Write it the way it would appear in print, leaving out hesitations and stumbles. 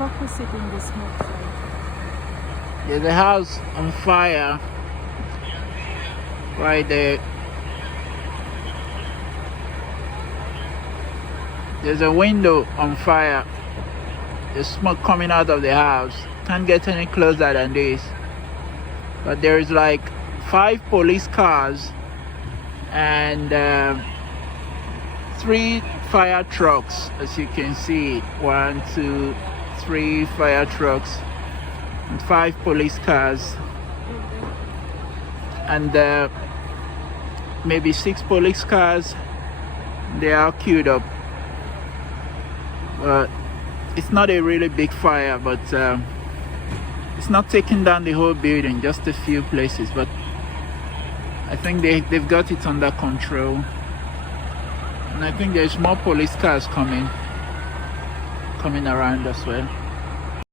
focus it in the smoke side. There's a house on fire right there. There's a window on fire. There's smoke coming out of the house. Can't get any closer than this. But there's like 5 police cars and 3 fire trucks, as you can see. 1, 2, 3 fire trucks and 5 police cars and maybe 6 police cars. They are queued up. It's not a really big fire, but it's not taking down the whole building, just a few places. But I think they've got it under control. And I think there's more police cars coming around as well.